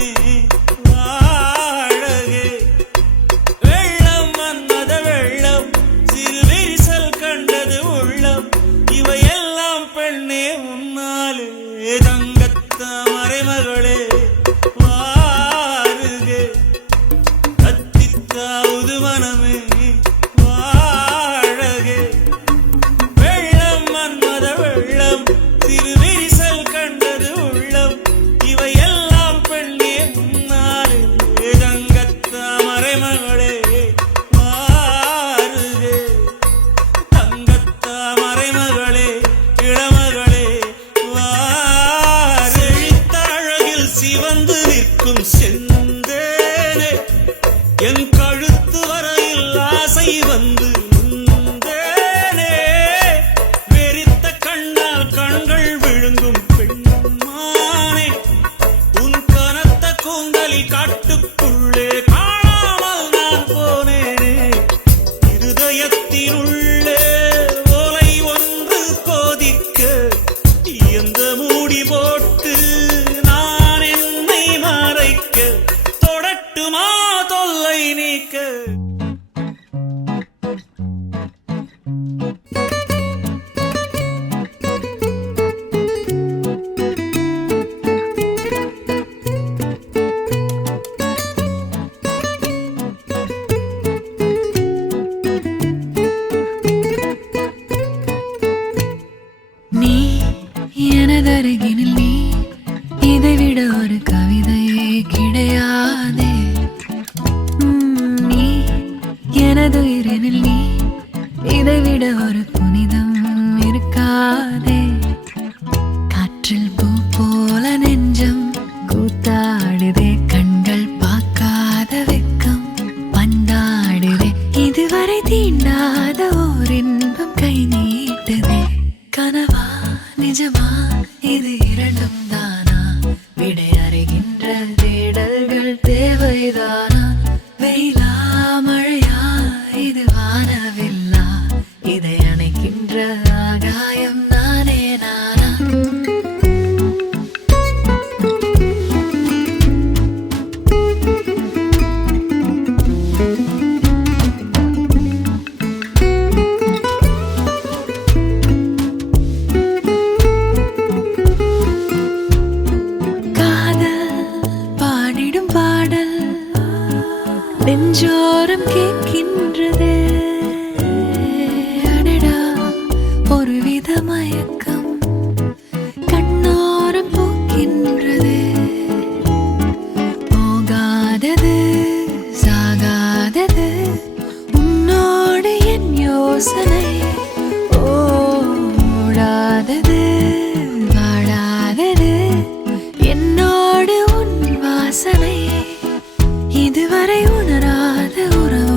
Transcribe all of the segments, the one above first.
மனமே வாழகே வெள்ளம் வந்தத வெள்ளம் சிறு விரிசல் கண்டது உள்ளம் இவையெல்லாம் பெண்ணே உன்னாலே தங்கத்த மறைமகளே வாருகே கத்தித்தாவது மனமே வாழகே வெள்ளம் வந்தத வெள்ளம் சிறு விரிசல் கண்டது உள்ளம் இவையெல்லாம் பெண்ணே உன்னாலே தங்கத்த மறைமகளே வாருகே தங்கத்த மறைமகளே இளமகளே வாரெழுத்தழகில் சிவந்து நிற்கும் செந்தேனே என் கழுத்து வரையில் ஆசை வந்து நின்றேனே வெறித்த கண்ணால் கண்கள் விழுங்கும் பெண்மானே உன் கனத்த கூந்தலில் காட்டுக்குள்ளே காணாமல் நான் போனேனே இருதயத்தினுள்ளே ஓலை ஒன்று கோதிக்க எந்த மூடி போட்டு நான் என்னை மறைக்க தொடட்டுமா தொல்லை நீக்க நீ எனதருகினில் நீ இதைவிட ஒரு கவிதையே கிடையாதே நீ எனதுயிரினில் நீ இதைவிட ஒரு புனிதம் இருக்காதே காற்றில் பூ போல நெஞ்சம் கூத்தாடுதே கண்கள் பார்க்காத வெக்கம் பந்தாடுதே இதுவரை தீண்டாத ஓர் இன்பம் கை நீட்டுதே கனவா நிஜமா இது இரண்டும் தானா விடை அறிகின்ற தேடல்கள் தேவைதானா வெயிலா மழையா இது வானவில்லா இதை அணைக்கின்ற ஆகாயம் நானே நானா பாடிடும் பாடல் நெஞ்சோரம் கேட்கின்றதே அடடா ஒருவித மயக்கம் கண்ணோரம் போக்கின்றதே போகாதது சாகாதது உன்னோடு என் யோசனை ஓடாதது வாழாதது என்னோடு உன் வாசனை இதுவரை உணராத உறவு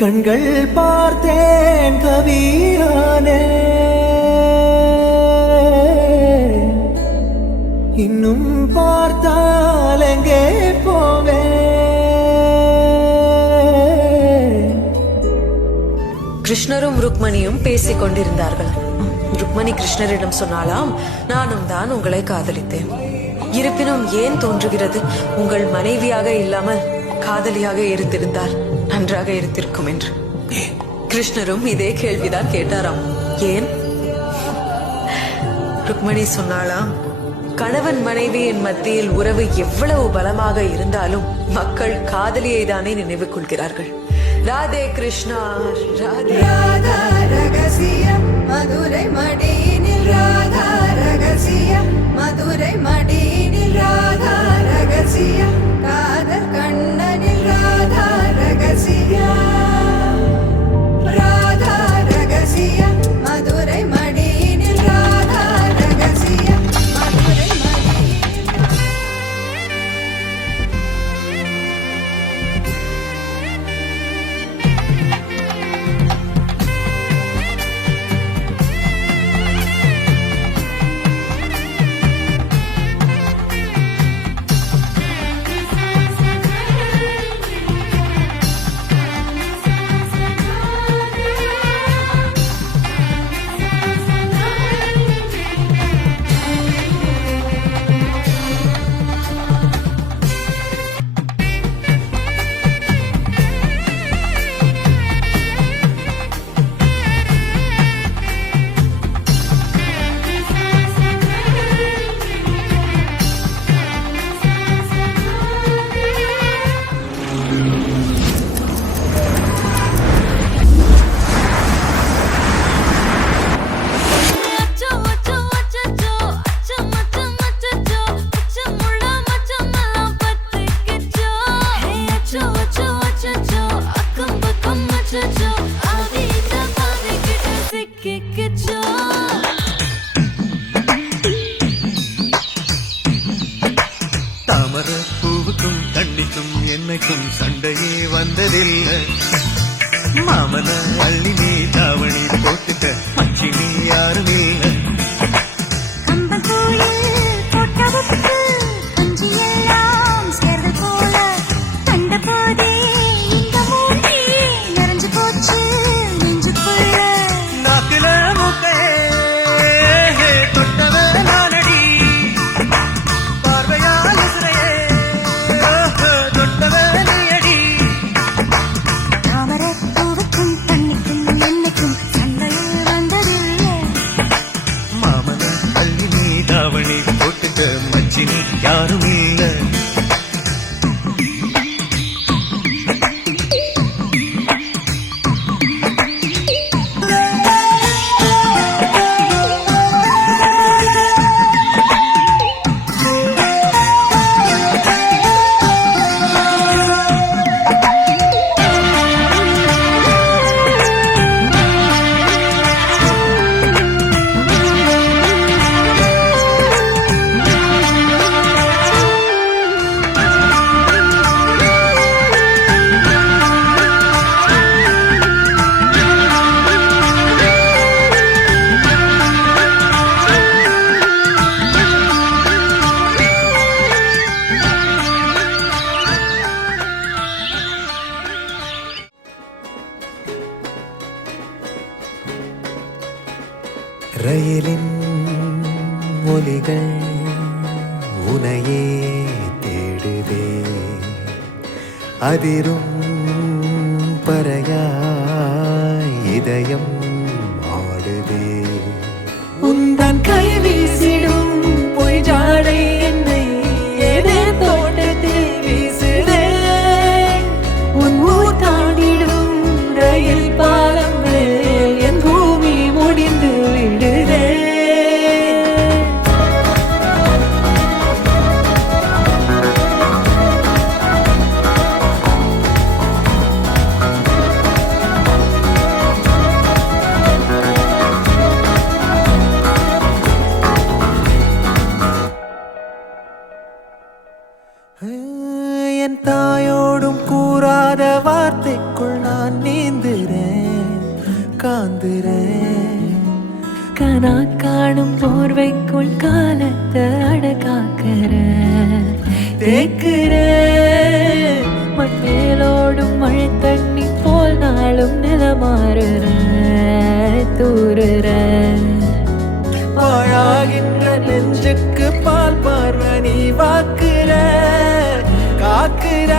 கண்கள் பார்த்தேன் கவியானே இன்னும் பார்த்தால் எங்கே போவே கிருஷ்ணரும் ருக்மணியும் பேசிக் கொண்டிருந்தார்கள். ருக்மணி கிருஷ்ணரிடம் சொன்னாலாம், நானும் தான் உங்களை காதலித்தேன். இருப்பினும் ஏன் தோன்றுகிறது, உங்கள் மனைவியாக இல்லாமல் காதலியாக இருந்திருந்தால் நன்றாக இருந்திருக்கும் என்று. கிருஷ்ணரும் இதே கேள்விதான் கேட்டாராம். ஏன்? ருக்மணி சொன்னாலாம், கணவன் மனைவியின் மத்தியில் உறவு எவ்வளவு பலமாக இருந்தாலும் மக்கள் காதலியை தானே நினைவு கொள்கிறார்கள். ராதே கிருஷ்ணா. ராதே. ராதா ரகசியம் மதுரை மடியினில் ராதா ரகசியம் மதுரை மடியினில் ராதா ரகசியம் காதல் கண்ணனில் ராதா ரகசியம் ராதா ரகசியம் மதுரை மடியினில் ராதா ரகசியம் மதுரை மடியினில் தாமர பூவுக்கும் தண்ணிக்கும் என்னைக்கும் சண்டையே வந்ததில்லை. மாமன அள்ளி நீ தாவணி போட்டுக்க மச்சி நீ யாரும் இல்லை. நாக்குல மூக்கே தொட்டவ நானடி பார்வையால் இசையே தொட்டவ நீயடி. மாமன அள்ளி நீ தாவணி போட்டுக்க மச்சி நீ யாரும் இல்லை. ரயிலின் ஒலிகள் உனையே தேடுதே, அதிரும் பறையாய் இதயம் ஆடுதே. உந்தன் கை வீசிடும் பொய் ஜாடை என்னை ஏதே தோட்டத்தில் வீசுதே. உன் ஊர் தாண்டிடும் ரயில் பாலம் மேல் என் பூமி முடிந்து விடுதே. காணும் போர்வைக்குள் காலத்தை அடக்காக்கிற தேக்குற மண்ணேலோடும் மழை தண்ணி போல் நாளும் நிலமாறுற தூறுற பாழாகின்ற நெஞ்சுக்கு பால் பார்வ நீ வாக்குற காக்குற